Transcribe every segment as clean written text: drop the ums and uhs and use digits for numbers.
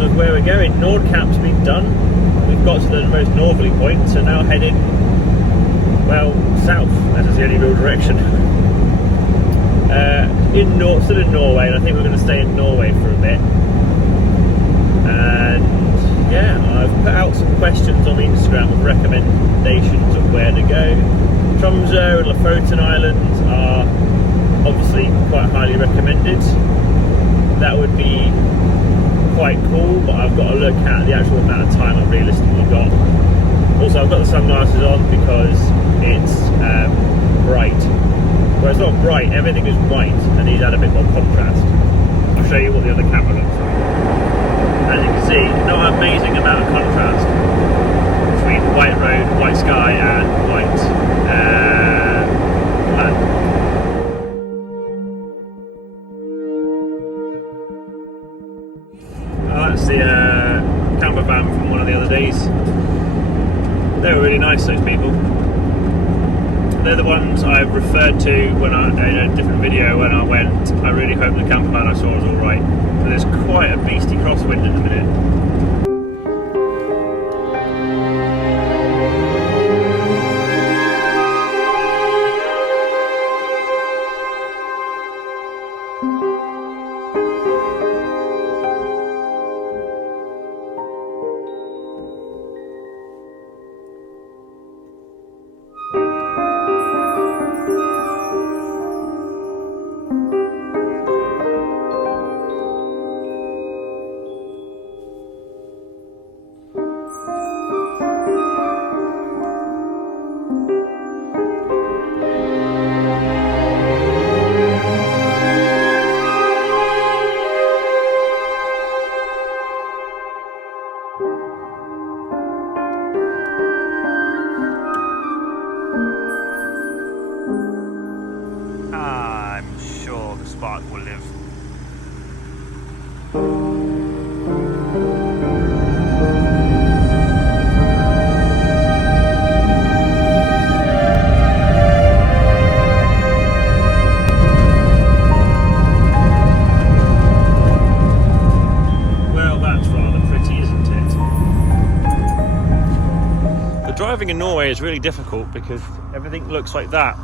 terms of where we're going, Nordkapp's been done. We've got to the most northerly point, so now heading, well, south, as is the only real direction. Still in Norway, and I think we're going to stay in Norway for a bit. And yeah, I've put out some questions on Instagram of recommendations of where to go. Tromsø and Lofoten Islands are obviously quite highly recommended. That would be quite cool, but I've got to look at the actual amount of time I've realistically got. Also, I've got the sunglasses on because it's bright. Well, it's not bright, everything is white, and these add a bit more contrast. I'll show you what the other camera looks like. As you can see, not an amazing amount of contrast between white road, white sky, and white land. Oh, that's the campervan from one of the other days. They were really nice, those people. They're the ones I referred to when I in a different video when I went. I really hope the campervan I saw was alright. But there's quite a beastly crosswind in a minute. Spark will live. Well, that's rather pretty, isn't it? The driving in Norway is really difficult because everything looks like that.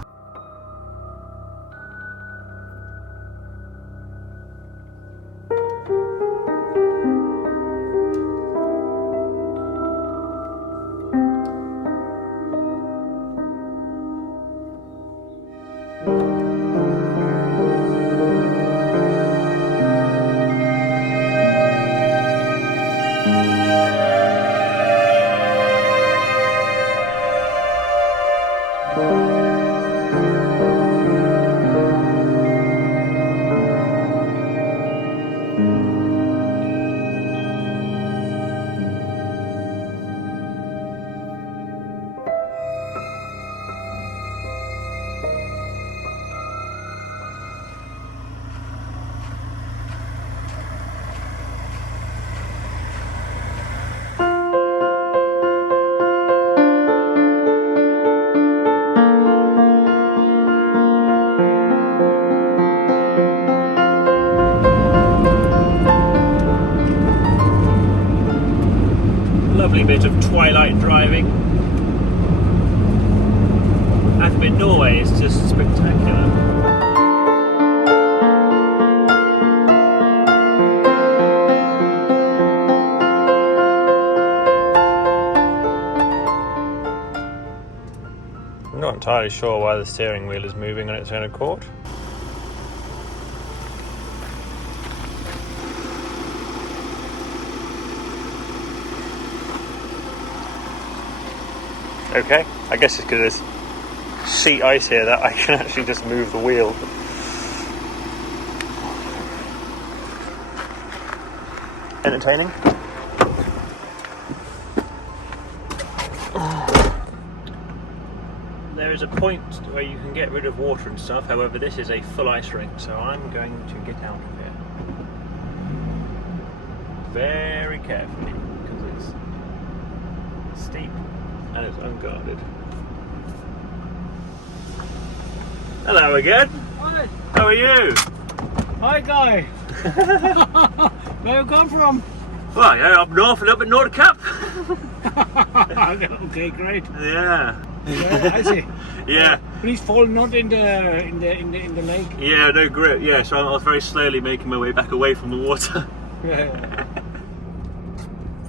Lovely bit of twilight driving. That bit in Norway is just spectacular. I'm not entirely sure why the steering wheel is moving on its own accord. Okay, I guess it's because there's sheet ice here that I can actually just move the wheel. Entertaining. There is a point where you can get rid of water and stuff, however this is a full ice rink, so I'm going to get out of here. Very carefully, because it's steep and it's unguarded. Hello again. Hi. How are you? Hi, guy. Where you come from? Well, yeah, up north and up at Nordkapp. Okay, great. Yeah. Yeah, I see. Yeah. Please fall not in the lake. Yeah, no grip. Yeah, so I was very slowly making my way back away from the water. It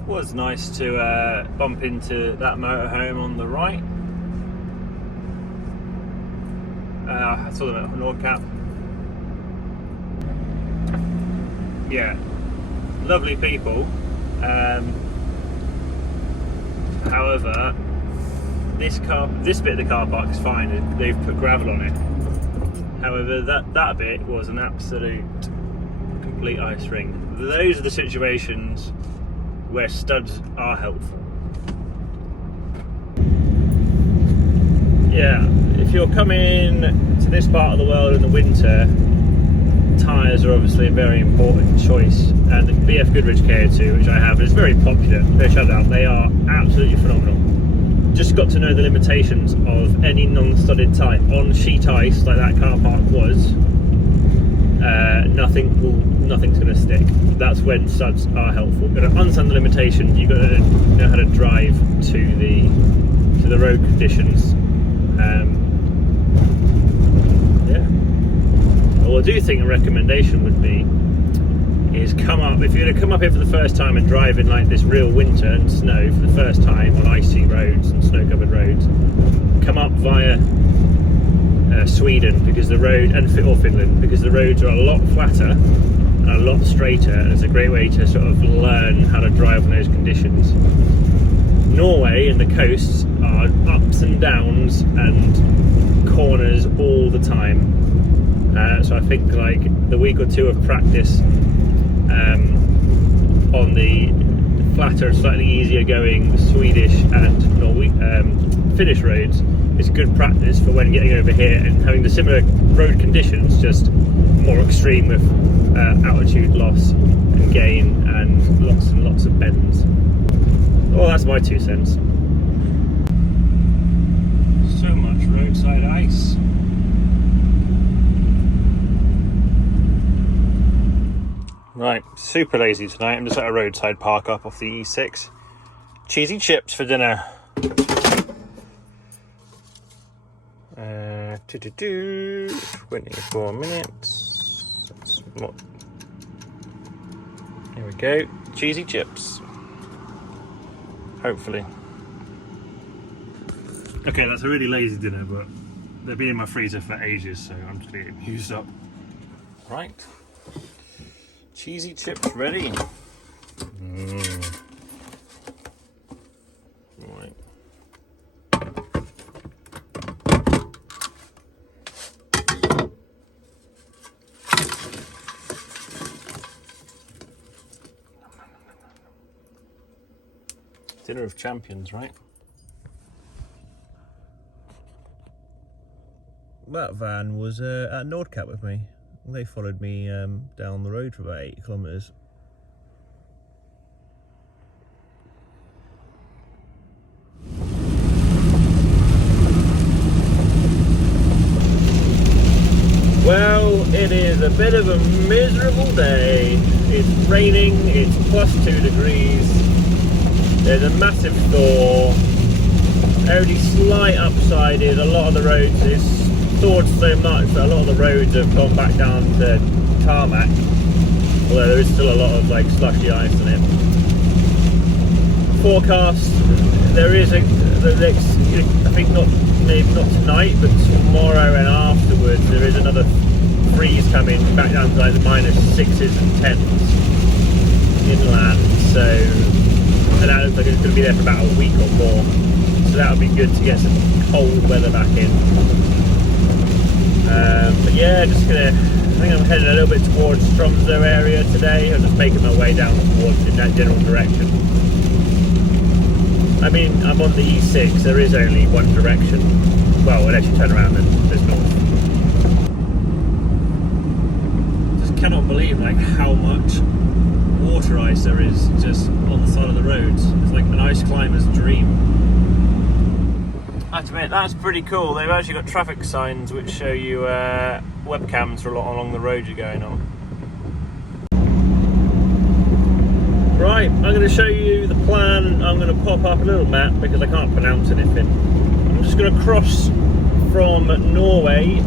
was nice to bump into that motorhome on the right. I saw them at Nordkapp. Yeah, lovely people. However, this bit of the car park is fine. They've put gravel on it. However, that bit was an absolute complete ice ring. Those are the situations where studs are helpful. Yeah, if you're coming to this part of the world in the winter, tyres are obviously a very important choice, and the BFgoodrich KO2, which I have, is very popular. They're shut out. They are absolutely phenomenal. Just got to know the limitations of any non-studded tyre. On sheet ice, like that car park was, nothing's going to stick. That's when studs are helpful. You've got to understand the limitations. You've got to know how to drive to the road conditions. Yeah. Well, I do think a recommendation would be is come up, if you're going to come up here for the first time and drive in like this real winter and snow for the first time on icy roads and snow-covered roads, come up via Sweden because the road, or Finland, because the roads are a lot flatter and a lot straighter, and it's a great way to sort of learn how to drive in those conditions. Norway and the coasts are ups and downs and corners all the time. So I think like the week or two of practice on the flatter, slightly easier going Swedish and Finnish roads is good practice for when getting over here and having the similar road conditions, just more extreme with altitude loss and gain and lots of bends. Well, that's my 2 cents. So much roadside ice. Right, super lazy tonight. I'm just at a roadside park up off the E6. Cheesy chips for dinner. 24 minutes. Here we go. Cheesy chips. Hopefully. Okay, that's a really lazy dinner, but they've been in my freezer for ages, so I'm just getting used up. Right. Cheesy chips ready. Right. Dinner of champions, right? That van was at Nordkapp with me. They followed me down the road for about 8 kilometres. Well, it is a bit of a miserable day. It's raining, it's +2 degrees. There's a massive thaw. Only slight upside is a lot of the roads is thawed so much that a lot of the roads have gone back down to tarmac. Although there is still a lot of like slushy ice on it. Forecast, there is I think maybe not tonight, but tomorrow and afterwards there is another freeze coming back down to like the -6s and 10s inland. So, and that looks like it's going to be there for about a week or more. So that would be good to get some cold weather back in. But yeah, I think I'm heading a little bit towards Tromsø area today. I'm just making my way down towards in that general direction. I mean, I'm on the E6, there is only one direction. Well, unless you turn around and there's north. Just cannot believe like how much water ice there is just on the side of the roads. It's like an ice climber's dream. I have to admit, that's pretty cool. They've actually got traffic signs which show you webcams for along the road you're going on. Right, I'm going to show you the plan. I'm going to pop up a little map because I can't pronounce anything. I'm just going to cross from Norway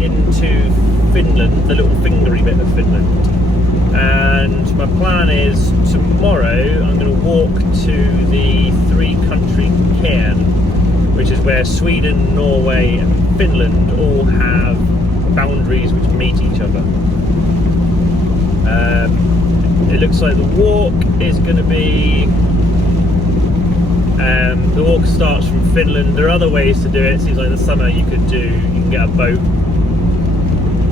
into Finland, the little fingery bit of Finland. And my plan is tomorrow I'm going to walk to the three-country cairn, which is where Sweden, Norway and Finland all have boundaries which meet each other. It looks like the walk is going to be, the walk starts from Finland. There are other ways to do it. It seems like in the summer you can get a boat,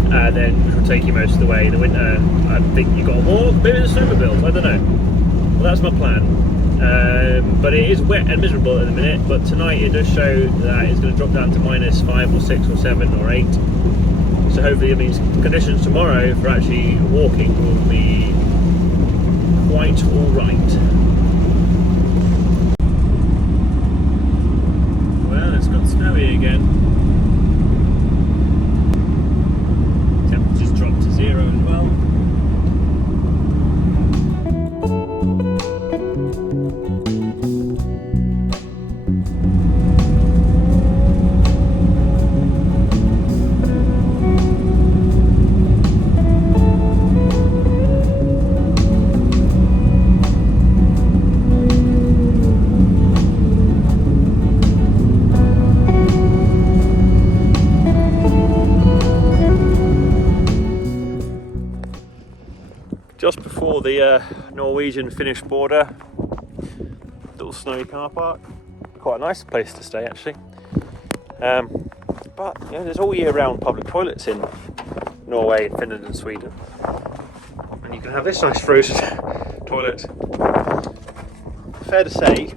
and then which will take you most of the way. In the winter, I think you've got to walk, maybe the snowmobiles, I don't know. Well, that's my plan. But it is wet and miserable at the minute, but tonight it does show that it's going to drop down to -5 or 6 or 7 or 8. So hopefully it means conditions tomorrow for actually walking will be quite alright. Well, it's got snowy again. Temperatures dropped to 0 as well. Just before the Norwegian-Finnish border, little snowy car park. Quite a nice place to stay actually. But you know, there's all year round public toilets in Norway, Finland and Sweden. And you can have this nice frozen toilet. Fair to say,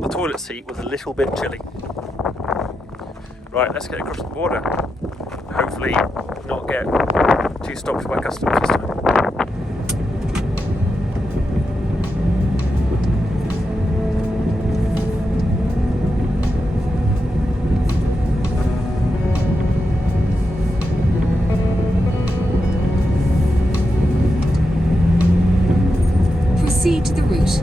the toilet seat was a little bit chilly. Right, let's get across the border. Hopefully not get too stopped by customs this time. Proceed to the route.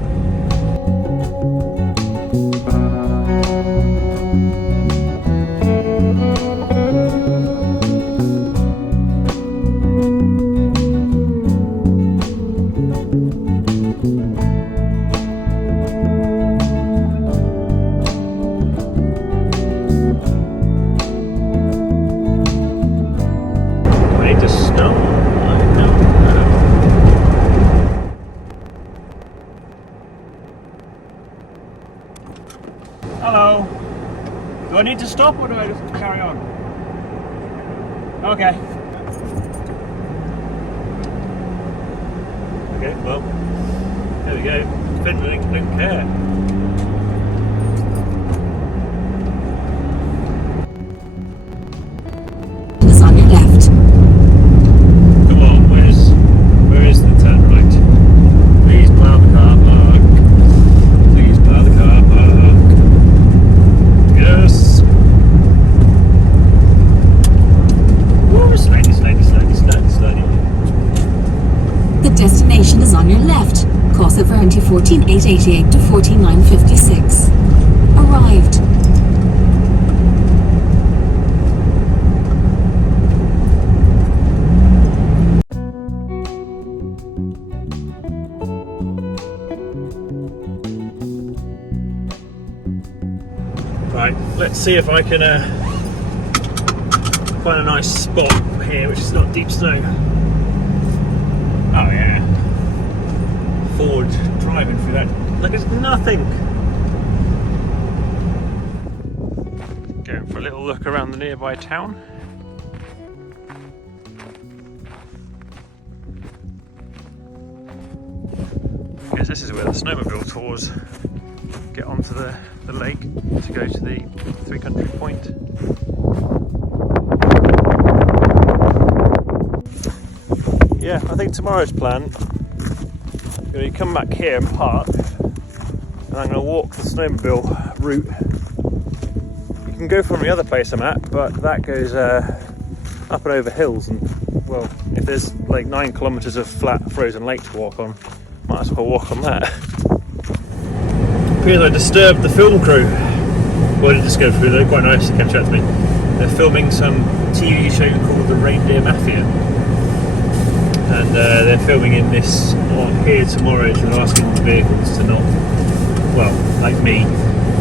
Hello. Do I need to stop or do I just carry on? Okay. Okay, well, there we go. Finland don't care. Is on your left. Come on, where is the turn right? Please plough the car park. Please plough the car park. Yes. Woo, slowly, slowly, slowly, slowly, slowly. The destination is on your left. Course of warranty 14888 to 14956. Arrived. Right, let's see if I can find a nice spot here which is not deep snow. Oh yeah. Ford driving through that like it's nothing. Going for a little look around the nearby town. I guess this is where the snowmobile tours get onto the lake to go to the three-country point. Yeah, I think tomorrow's plan, I'm going to come back here and park, and I'm going to walk the snowmobile route. You can go from the other place I'm at, but that goes up and over hills, and well, if there's like 9 kilometres of flat frozen lake to walk on, Might as well walk on that. Because I disturbed the film crew. Well, I didn't disturb the crew, they're quite nice to catch up to me. They're filming some TV show called The Reindeer Mafia. And they're filming in this here tomorrow, so they're asking the vehicles to not, well, like me,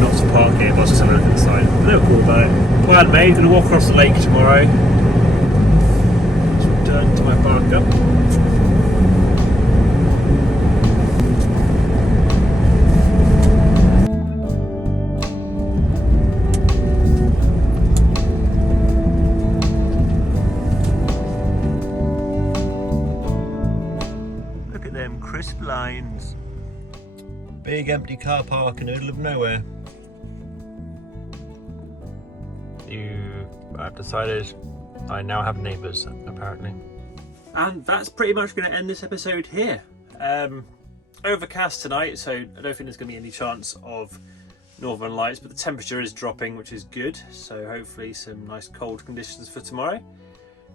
not to park here, but just have a look at the side. But they were cool about it. Plan made, gonna walk across the lake tomorrow. Just return to my park up. Look at them crisp lines. Big empty car park in the middle of nowhere. I've decided I now have neighbours, apparently. And that's pretty much going to end this episode here. Overcast tonight, so I don't think there's going to be any chance of northern lights, but the temperature is dropping, which is good. So hopefully some nice cold conditions for tomorrow.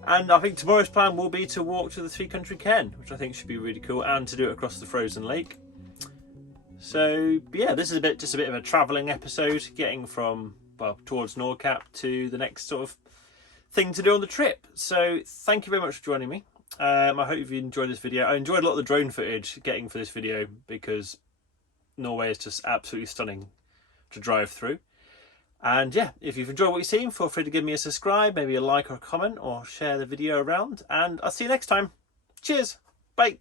And I think tomorrow's plan will be to walk to the Three Country Cairn, which I think should be really cool, and to do it across the frozen lake. So yeah, this is just a bit of a travelling episode, getting from, well, towards Nordkapp to the next sort of thing to do on the trip. So thank you very much for joining me. I hope you enjoyed this video. I enjoyed a lot of the drone footage getting for this video because Norway is just absolutely stunning to drive through. And yeah, if you've enjoyed what you've seen, feel free to give me a subscribe, maybe a like or a comment, or share the video around. And I'll see you next time. Cheers. Bye.